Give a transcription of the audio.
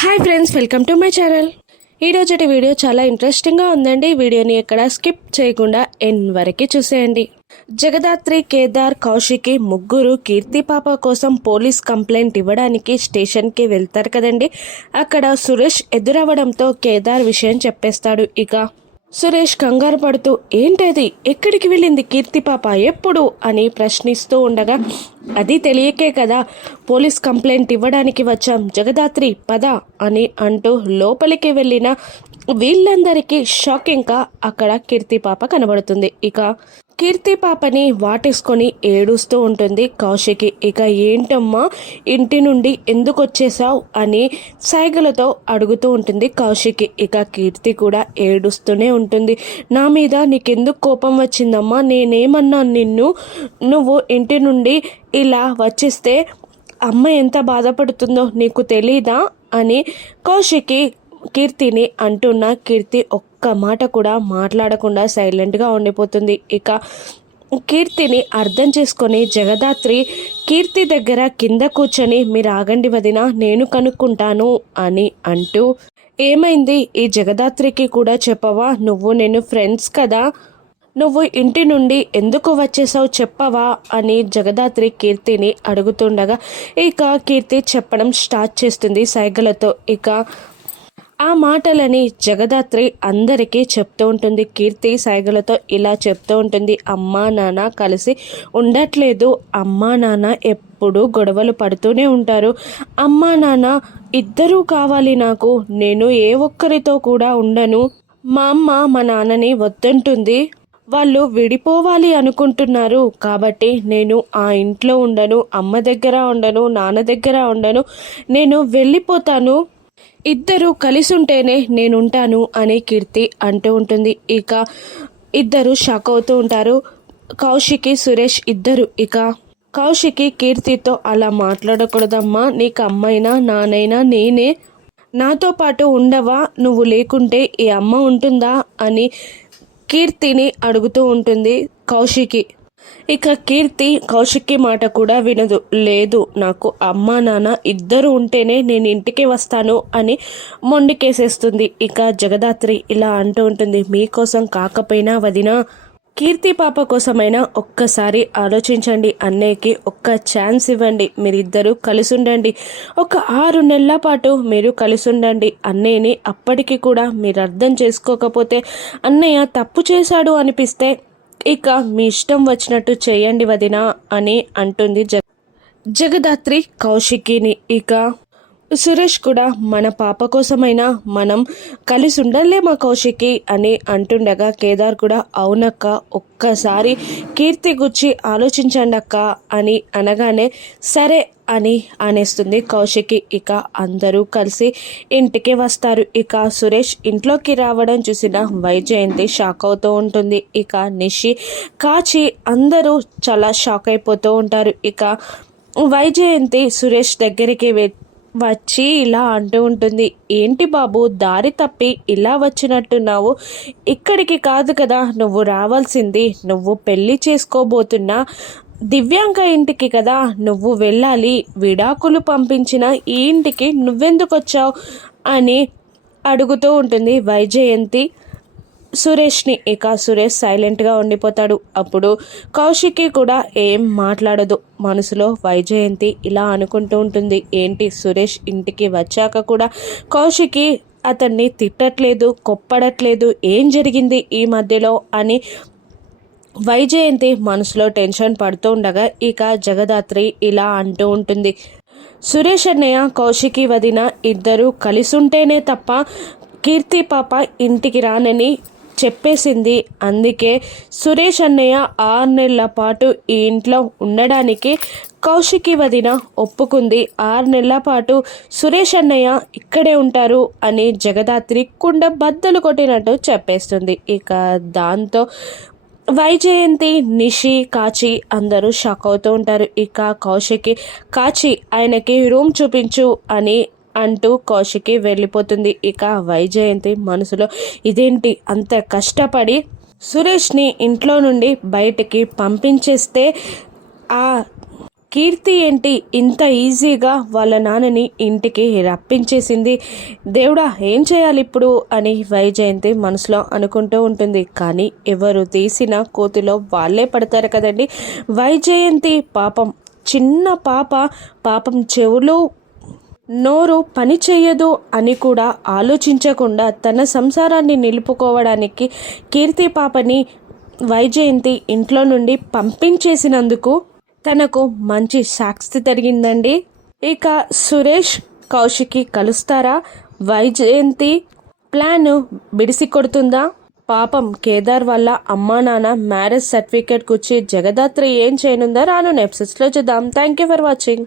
Hi friends, welcome to my channel. ఈరోజుటి video చాలా ఇంట్రెస్టింగ్గా ఉందండి. వీడియోని ఎక్కడ స్కిప్ చేయకుండా ఎండ్ వరకు చూసేయండి. జగదాత్రి, కేదార్, కౌశికి ముగ్గురు కీర్తి పాప కోసం పోలీస్ కంప్లైంట్ ఇవ్వడానికి స్టేషన్కి వెళ్తారు కదండి. అక్కడ సురేష్ ఎదురవ్వడంతో కేదార్ విషయం చెప్పేస్తాడు. ఇక సురేష్ కంగారు పడుతూ ఏంటది, ఎక్కడికి వెళ్ళింది కీర్తి పాప, ఎప్పుడు అని ప్రశ్నిస్తూ ఉండగా అది తెలియకే కదా పోలీస్ కంప్లైంట్ ఇవ్వడానికి వచ్చాం, జగదాత్రి పద అని అంటూ లోపలికి వెళ్ళిన వీళ్ళందరికీ షాకింగ్గా అక్కడ కీర్తి పాప కనబడుతుంది. ఇక కీర్తి పాపని వాటేసుకొని ఏడుస్తూ ఉంటుంది కౌశికి. ఇక ఏంటమ్మా ఇంటి నుండి ఎందుకు వచ్చేసావు అని సైగలతో అడుగుతూ ఉంటుంది కౌశికి. ఇక కీర్తి కూడా ఏడుస్తూనే ఉంటుంది. నా మీద నీకెందుకు కోపం వచ్చిందమ్మా, నేనేమన్నా నిన్ను, నువ్వు ఇంటి నుండి ఇలా వచ్చేస్తే అమ్మ ఎంత బాధపడుతుందో నీకు తెలీదా అని కౌశికి కీర్తిని అంటున్న కీర్తి ఒక్క మాట కూడా మాట్లాడకుండా సైలెంట్గా ఉండిపోతుంది. ఇక కీర్తిని అర్థం చేసుకొని జగదాత్రి కీర్తి దగ్గర కింద కూర్చొని మీరు ఆగండి వదిన, నేను కనుక్కుంటాను అని అంటూ ఏమైంది, ఈ జగదాత్రికి కూడా చెప్పవా, నువ్వు నేను ఫ్రెండ్స్ కదా, నువ్వు ఇంటి నుండి ఎందుకు వచ్చేసావు చెప్పవా అని జగదాత్రి కీర్తిని అడుగుతుండగా ఇక కీర్తి చెప్పడం స్టార్ట్ చేస్తుంది సైగలతో. ఇక ఆ మాటలని జగదాత్రి అందరికీ చెప్తూ ఉంటుంది. కీర్తి సైగలతో ఇలా చెప్తూ ఉంటుంది, అమ్మా నాన్న కలిసి ఉండట్లేదు, అమ్మా నాన్న ఎప్పుడు గొడవలు పడుతూనే ఉంటారు, అమ్మా నాన్న ఇద్దరూ కావాలి నాకు, నేను ఏ ఒక్కరితో కూడా ఉండను, మా అమ్మ మా నాన్నని వద్దంటుంది, వాళ్ళు విడిపోవాలి అనుకుంటున్నారు, కాబట్టి నేను ఆ ఇంట్లో ఉండను, అమ్మ దగ్గర ఉండను, నాన్న దగ్గర ఉండను, నేను వెళ్ళిపోతాను, ఇద్దరు కలిసి ఉంటేనే నేనుంటాను అని కీర్తి అంటూ ఉంటుంది. ఇక ఇద్దరు షాక్ అవుతూ ఉంటారు, కౌశికి సురేష్ ఇద్దరు. ఇక కౌశికి కీర్తితో అలా మాట్లాడకూడదమ్మా, నీకు అమ్మైనా నానైనా నేనే, నాతో పాటు ఉండవా, నువ్వు లేకుంటే ఈ అమ్మ ఉంటుందా అని కీర్తిని అడుగుతూ ఉంటుంది కౌశికి. ఇక కీర్తి కౌశికి మాట కూడా వినదు. లేదు, నాకు అమ్మ నాన్న ఇద్దరు ఉంటేనే నేను ఇంటికి వస్తాను అని మొండికేసేస్తుంది. ఇక జగదాత్రి ఇలా అంటూ ఉంటుంది, మీకోసం కాకపోయినా వదినా, కీర్తి పాప కోసమైనా ఒక్కసారి ఆలోచించండి, అన్నయ్యకి ఒక్క ఛాన్స్ ఇవ్వండి, మీరిద్దరూ కలిసి ఉండండి, ఒక 6 నెలల పాటు మీరు కలిసి ఉండండి అన్నయ్యని, అప్పటికి కూడా మీరు అర్థం చేసుకోకపోతే, అన్నయ్య తప్పు చేశాడు అనిపిస్తే ఇక మీ ఇష్టం వచ్చినట్టు చేయండి వదినా అని అంటుంది జగదాత్రి కౌశికిని. ఇక సురేష్ కూడా మన పాప కోసమైనా మనం కలిసి ఉండలే మా కౌశికి అని అంటుండగా కేదార్ కూడా అవునక్క, ఒక్కసారి కీర్తి గుచ్చి ఆలోచించండి అక్క అని అనగానే సరే అని అనేస్తుంది కౌశికి. ఇక అందరూ కలిసి ఇంటికి వస్తారు. ఇక సురేష్ ఇంట్లోకి రావడం చూసిన వైజయంతి షాక్ అవుతూ ఉంటుంది. ఇక నిషి, కాచి అందరూ చాలా షాక్ అయిపోతూ ఉంటారు. ఇక వైజయంతి సురేష్ దగ్గరికి వచ్చి ఇలా అంటూ ఉంటుంది, ఏంటి బాబు దారి తప్పి ఇలా వచ్చినట్టున్నావు, ఇక్కడికి కాదు కదా నువ్వు రావాల్సింది, నువ్వు పెళ్లి చేసుకోబోతున్నా దివ్యాంక ఇంటికి కదా నువ్వు వెళ్ళాలి, విడాకులు పంపించిన ఈ ఇంటికి నువ్వెందుకు వచ్చావు అని అడుగుతూ ఉంటుంది వైజయంతి సురేష్ని. ఇక సురేష్ సైలెంట్గా ఉండిపోతాడు. అప్పుడు కౌశికి కూడా ఏం మాట్లాడదు. మనసులో వైజయంతి ఇలా అనుకుంటూ ఉంటుంది, ఏంటి సురేష్ ఇంటికి వచ్చాక కూడా కౌశికి అతన్ని తిట్టట్లేదు, కొప్పడట్లేదు, ఏం జరిగింది ఈ మధ్యలో అని వైజయంతి మనసులో టెన్షన్ పడుతూ ఉండగా ఇక జగదాత్రి ఇలా అంటూ ఉంటుంది, సురేష్ అన్నయ్య కౌశికి వదిన ఇద్దరు కలిసి ఉంటేనే తప్ప కీర్తి పాప ఇంటికి రానని చెప్పేసింది, అందుకే సురేష్ అన్నయ్య 6 నెలల పాటు ఈ ఇంట్లో ఉండడానికి కౌశికి వదిన ఒప్పుకుంది, 6 నెలల పాటు సురేష్ అన్నయ్య ఇక్కడే ఉంటారు అని జగదాత్రి కుండ బద్దలు కొట్టినట్టు చెప్పేస్తుంది. ఇక దాంతో వైజయంతి, నిషి, కాచి అందరూ షాక్ అవుతూ ఉంటారు. ఇక కౌశికి, కాచి ఆయనకి రూమ్ చూపించు అని అంటూ కౌశికి వెళ్ళిపోతుంది. ఇక వైజయంతి మనసులో ఇదేంటి అంత కష్టపడి సురేష్ని ఇంట్లో నుండి బయటికి పంపించేస్తే ఆ కీర్తి ఏంటి ఇంత ఈజీగా వాళ్ళ నాన్నని ఇంటికి రప్పించేసింది, దేవుడా ఏం చేయాలి ఇప్పుడు అని వైజయంతి మనసులో అనుకుంటూ ఉంటుంది. కానీ ఎవరు తీసిన కోతిలో వాళ్ళే పడతారు కదండి. వైజయంతి పాపం చిన్న పాపం చెవులు నోరు పని చెయ్యదు అని కూడా ఆలోచించకుండా తన సంసారాన్ని నిలుపుకోవడానికి కీర్తి పాపని వైజయంతి ఇంట్లో నుండి పంపించేసినందుకు తనకు మంచి శాస్తి జరిగిందండి. ఇక సురేష్ కౌశికి కలుస్తారా? వైజయంతి ప్లాన్ బిడిసి కొడుతుందా? పాపం కేదార్ వల్ల అమ్మా నాన్న మ్యారేజ్ సర్టిఫికేట్ కూర్చి జగదాత్రి ఏం చేయనుందో రాను ఎపిసోడ్స్లో చూద్దాం. Thank you for watching.